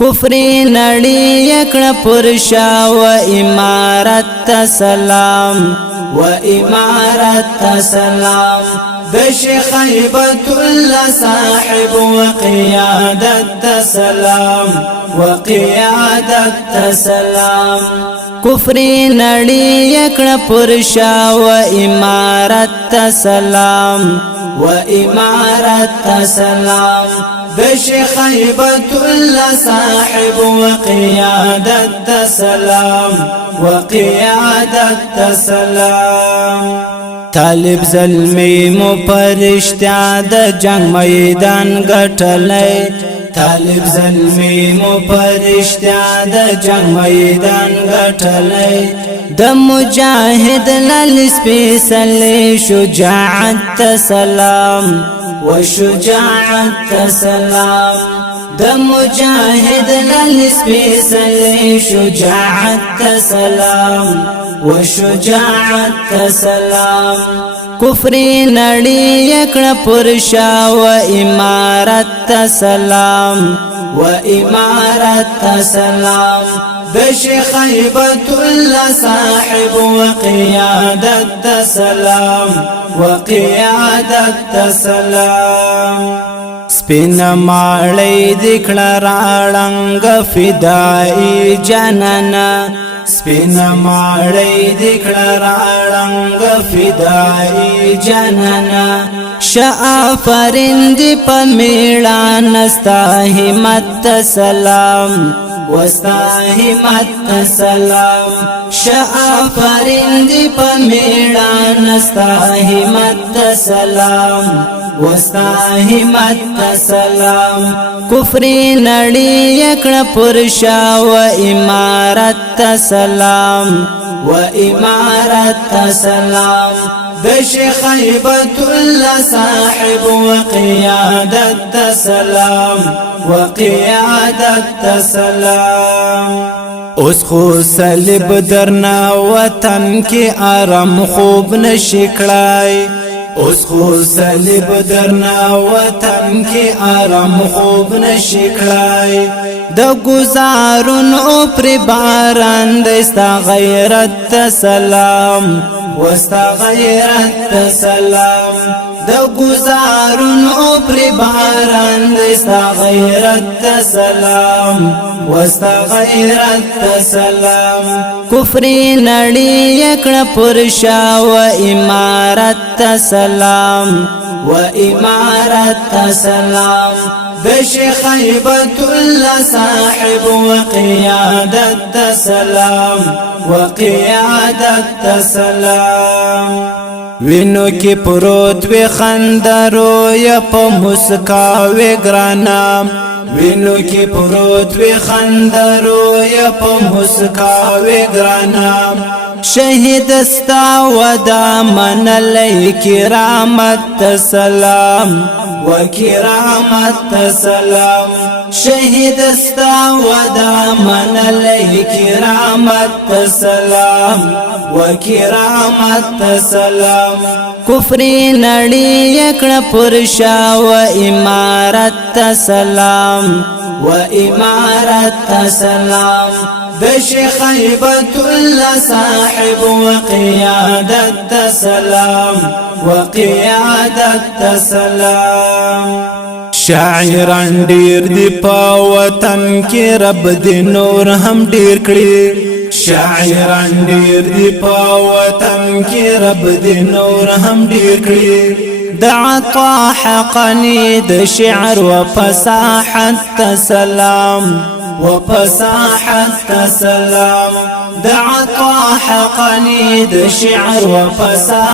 کفری نړی یکړه پرشا و امارت سلام و امارت سلام د شیخ هیبت الله صاحب و قیادت سلام و قیادت سلام کفری نړی یکړه پرشا و امارت سلام و امارت سلام د شیخ هیبت الله صاحب و قیادت سلام و قیادت سلام طالب زلمی مو پرشتیا د جنگ میدان ګټلای طالب زلمی مو پرشتیا د جنگ میدان ګټلای د مجاهد لل سپیڅل شجاعت سلام و شجاعت سلام د مجاهد لل سپیڅل شجاعت سلام و شجاعت سلام کفری نړی یکړه پرشا و امارت سلام و امارت سلام د شیخ هیبت الله صاحب و قیادت سلام و قیادت سلام سپین ماړی دکړه راړنګ فدای جانانا سپین ماړی دکړه راړنګ فدای جانانا شافرند په میړان ستا همت سلام وستا همت سلام شافرند په میړان ستا همت سلام وستا همت سلام کفری نړی یکړه پرشا و امارت سلام و امارت سلام د شیخ هیبت الله صاحب و قیادت سلام و قیادت سلام اوس خو صلیب درنا وطن کې آرام خوب نشکړای اوس خو صلیب درنا وطن کې آرام خوب نشکړای د گزارونو پر باران دستا غیرت سلام وستا غیرت سلام د گزارونو پر باران دستا غیرت سلام وستا غیرت سلام کفری نړی یکړه پرشا و امارت سلام و امارت سلام د شیخ هیبت الله صاحب و قیادت سلام و قیادت سلام وینو کی پروت وی خندرو یا په مسکا وی ګرانا وینو کی پروت وی خندرو یا په مسکا وی ګرانا شهید استا ودا من لای کرامت سلام و کرامت سلام شهید استا ودا من لای کرامت سلام و کرامت سلام کفری نړی یکړه پرشا و امارت سلام و امارت سلام د شیخ هیبت الله صاحب و قیادت سلام و قیادت سلام شاعران ډیر دی په وطن کې رب دی نور هم ډیر کړی شاعران ډیر دی په وطن کې رب دی نور هم ډیر کړی د عطا حقنی د شعر و فصاحت سلام و فصاحت سلام د عطا حقنی د شعر و فصاحت